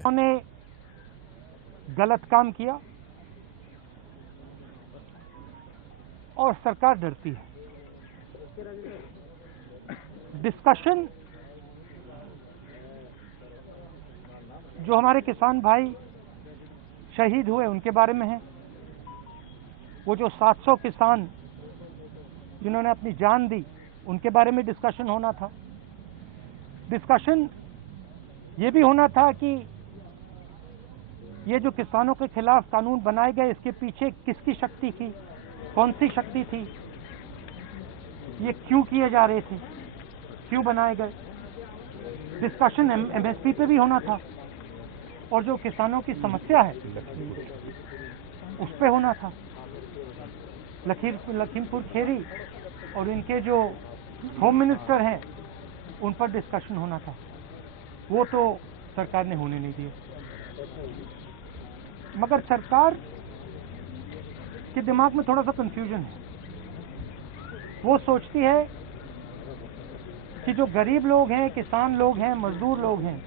उन्होंने गलत काम किया और सरकार डरती है। डिस्कशन जो हमारे किसान भाई शहीद हुए उनके बारे में है, वो जो 700 किसान जिन्होंने अपनी जान दी उनके बारे में डिस्कशन होना था। डिस्कशन ये भी होना था कि ये जो किसानों के खिलाफ कानून बनाए गए इसके पीछे किसकी शक्ति थी, कौन सी शक्ति थी, ये क्यों किए जा रहे थे, क्यों बनाए गए। डिस्कशन एमएसपी पे भी होना था और जो किसानों की समस्या है उस पे होना था। लखीमपुर खेरी और इनके जो होम मिनिस्टर हैं उन पर डिस्कशन होना था, वो तो सरकार ने होने नहीं दिए। मगर सरकार के दिमाग में थोड़ा सा कंफ्यूजन है। वो सोचती है कि जो गरीब लोग हैं, किसान लोग हैं, मजदूर लोग हैं,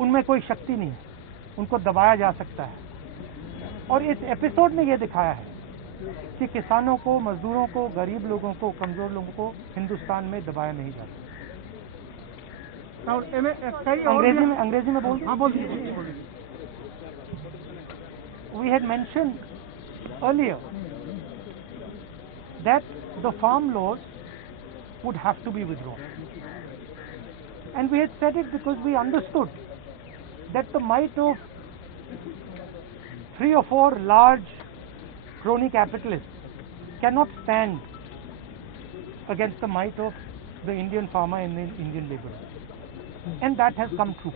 उनमें कोई शक्ति नहीं है, उनको दबाया जा सकता है। और इस एपिसोड ने यह दिखाया है कि किसानों को, मजदूरों को, गरीब लोगों को, कमजोर लोगों को हिंदुस्तान में दबाया नहीं जाता। अंग्रेजी में बोल We had mentioned earlier that the farm laws would have to be withdrawn, and we had said it because we understood that the might of 3 or 4 large crony capitalists cannot stand against the might of the Indian farmer and the Indian laborer, and that has come true.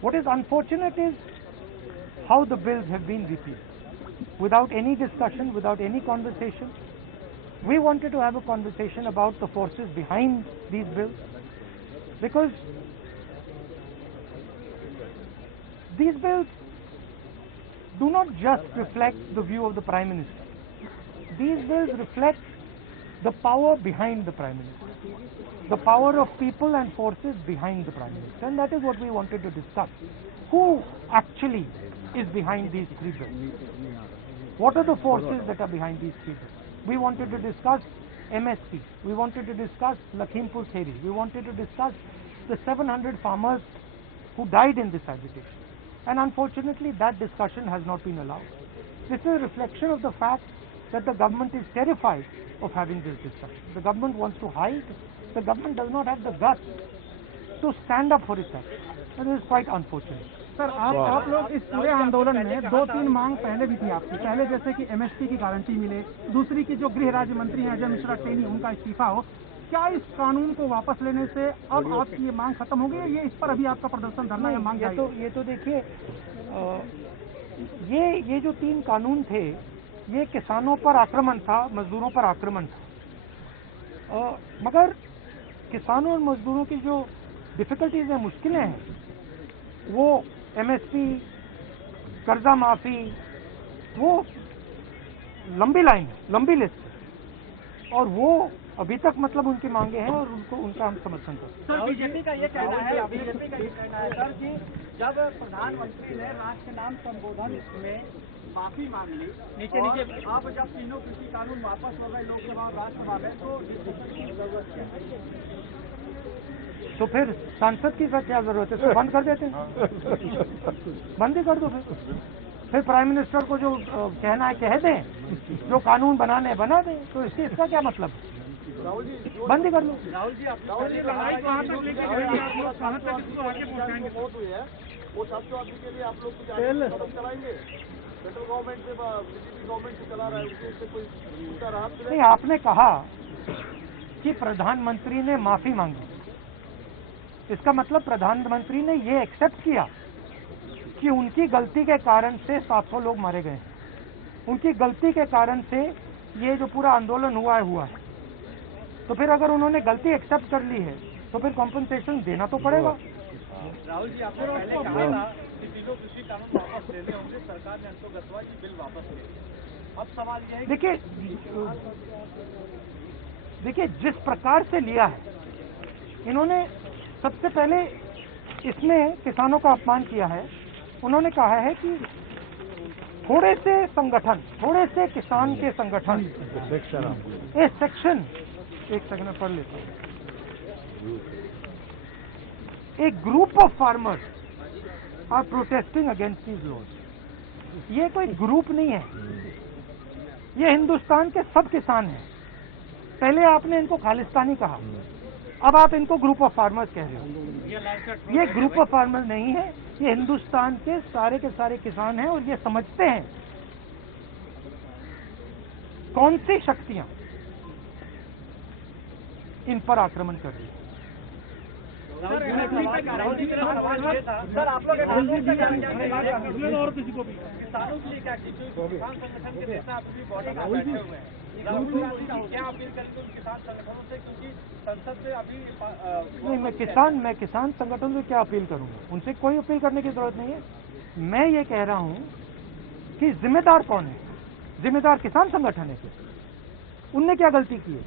What is unfortunate is how the bills have been repealed without any discussion, without any conversation. We wanted to have a conversation about the forces behind these bills, because these bills do not just reflect the view of the Prime Minister. These bills reflect the power behind the Prime Minister, the power of people and forces behind the Prime Minister, and that is what we wanted to discuss. Who actually is behind these 3 bills? What are the forces that are behind these 3 bills? We wanted to discuss MSP. We wanted to discuss Lakhimpur Kheri. We wanted to discuss the 700 farmers who died in this agitation. And unfortunately, that discussion has not been allowed. This is a reflection of the fact that the government is terrified of having this discussion. The government wants to hide. The government does not have the guts to stand up for its action. And this is quite unfortunate. Sir, आप लोग इस पूरे आंदोलन में 2-3 मांग पहले भी थी आपकी। पहले जैसे कि एमएसपी की गारंटी मिले, दूसरी की जो गृह राज्य मंत्री हैं अजय मिश्रा टेनी, उनका इस्तीफा हो। क्या इस कानून को वापस लेने से अब आपकी ये मांग खत्म हो गई है? ये इस पर अभी आपका प्रदर्शन धरना या मांग ये तो देखिए, ये जो 3 कानून थे, ये किसानों पर आक्रमण था, मजदूरों पर आक्रमण था। मगर किसानों और मजदूरों की जो डिफिकल्टीज हैं, मुश्किलें हैं, वो एमएसपी, कर्जा माफी, वो लंबी लाइन, लंबी लिस्ट, और वो अभी तक मतलब उनकी मांगे हैं और उनका हम समर्थन करते हैं। सर, बीजेपी का ये कहना है सर कि जब प्रधानमंत्री ने राष्ट्र के नाम संबोधन में माफी मांग ली, नीचे आप जब तीनों कृषि कानून वापस हो गए लोकसभा और राज्यसभा में, तो इसकी जरूरत क्या है? तो फिर सांसद की क्या जरूरत है? इसको बंद कर देते हैं, बंद ही कर दो। फिर प्राइम मिनिस्टर को जो कहना है कह दें, जो कानून बनाने बना दें, तो इसका क्या मतलब है? बंद ही कर लो। राहुल जी, वो 700 आदमी के लिए आप लोग कुछ चलाएंगे? सेंट्रल गवर्नमेंट से, बीजेपी गवर्नमेंट से चला रहा है, उससे कोई राहत नहीं। आपने कहा कि प्रधानमंत्री ने माफी मांगी, इसका मतलब प्रधानमंत्री ने ये एक्सेप्ट किया कि उनकी गलती के कारण से 700 लोग मारे गए, उनकी गलती के कारण से ये जो पूरा आंदोलन हुआ है। तो फिर अगर उन्होंने गलती एक्सेप्ट कर ली है तो फिर कॉम्पनसेशन देना तो पड़ेगा। राहुल जी, आपने पहले कहा था कि तीनों कृषि कानून वापस लेने होंगे, सरकार ने अंतोगतवा की बिल वापस ले। अब सवाल यह है, देखिए जिस प्रकार से लिया है इन्होंने, सबसे पहले इसमें किसानों का अपमान किया है। उन्होंने कहा है कि थोड़े से संगठन, थोड़े से किसान के संगठन, ए सेक्शन, एक सेकंड में पढ़ लेता हूँ। A group of farmers are protesting against these laws. ये कोई ग्रुप नहीं है, ये हिंदुस्तान के सब किसान हैं। पहले आपने इनको खालिस्तानी कहा, अब आप इनको ग्रुप ऑफ फार्मर्स कह रहे हो। ये ग्रुप ऑफ फार्मर्स नहीं है, ये हिंदुस्तान के सारे किसान हैं और ये समझते हैं कौन सी शक्तियां इन पर आक्रमण कर रही है। सर आप लोग और किसी को भी किसानों के लिए क्या किसान संगठन के नेता अपनी बॉडी में बैठे हुए हैं, राहुल गांधी क्या अपील करेंगे किसान संगठनों से, क्योंकि संसद से अभी नहीं, मैं किसान संगठन से क्या अपील करूंगा? उनसे कोई अपील करने की जरूरत नहीं है। मैं ये कह रहा हूं कि जिम्मेदार कौन है? जिम्मेदार किसान संगठन है क्या? उनने क्या गलती की है?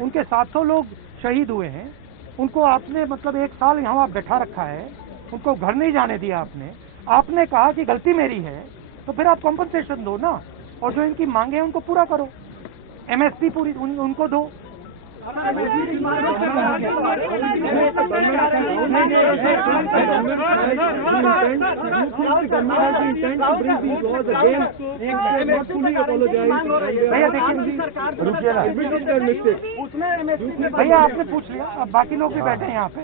उनके 700 लोग शहीद हुए हैं, उनको आपने मतलब 1 साल यहाँ बैठा रखा है, उनको घर नहीं जाने दिया आपने कहा कि गलती मेरी है, तो फिर आप कॉम्पनसेशन दो ना, और जो इनकी मांगे हैं उनको पूरा करो, एमएसपी पूरी उनको दो। भैया आपने पूछ लिया, अब बाकी लोग भी बैठे हैं यहाँ पे।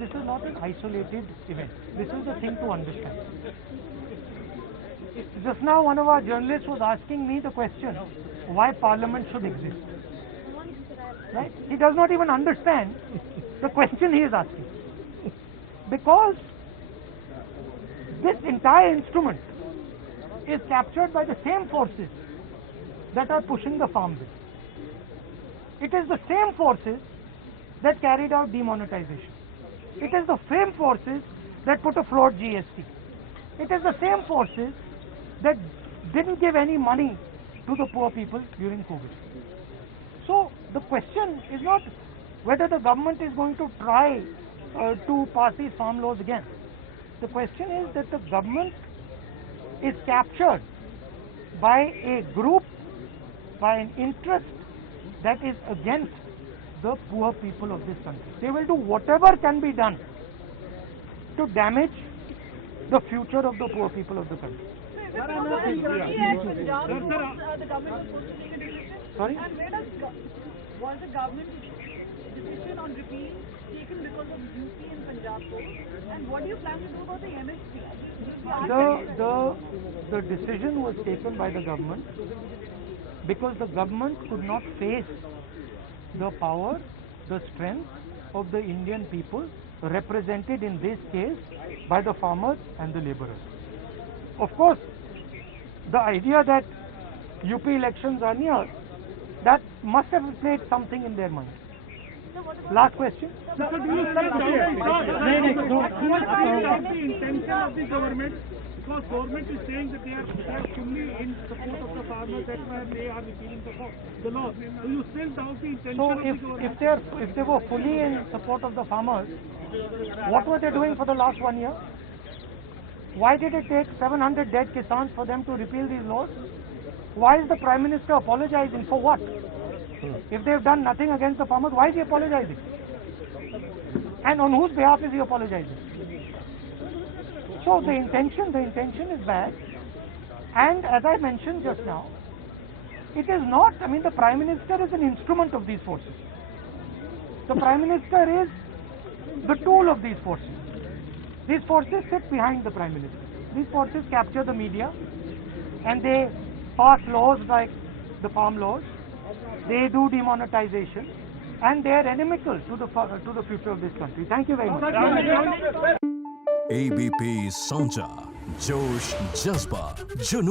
This is not an isolated event. This is the thing to understand. Just now one of our journalists was asking me the question, why Parliament should exist. Right? He does not even understand the question he is asking. Because this entire instrument is captured by the same forces that are pushing the farm bill. It is the same forces that carried out demonetization. It is the same forces that put a flawed GST. It is the same forces that didn't give any money to the poor people during COVID. So the question is not whether the government is going to try to pass these farm laws again. The question is that the government is captured by a group, by an interest that is against the poor people of this country. They will do whatever can be done to damage the future of the poor people of the country. The government was supposed to take a decision. Sorry? And where was the government decision on repeal taken because of UP and Punjab vote? And what do you plan to do about the MSP? The decision was taken by the government because the government could not face the power, the strength of the Indian people represented in this case by the farmers and the laborers. Of course, the idea that UP elections are near, that must have played something in their mind. Last question. the intention of the government, because government is saying that they are fully in support of the farmers, that's why they are repealing the law. So you still doubt the intention So of the government? if they were fully in support of the farmers, what were they doing for the last 1 year? Why did it take 700 dead Kisans for them to repeal these laws? Why is the Prime Minister apologizing for what? If they have done nothing against the farmers, why is he apologizing? And on whose behalf is he apologizing? So the intention is bad. And as I mentioned just now, it is not, I mean, the Prime Minister is an instrument of these forces. The Prime Minister is the tool of these forces. These forces sit behind the Prime Minister. These forces capture the media and they pass laws like the farm laws. They do demonetization and they are inimical to the future of this country. Thank you very much. ABP Sonja, Josh Jazba, Junun.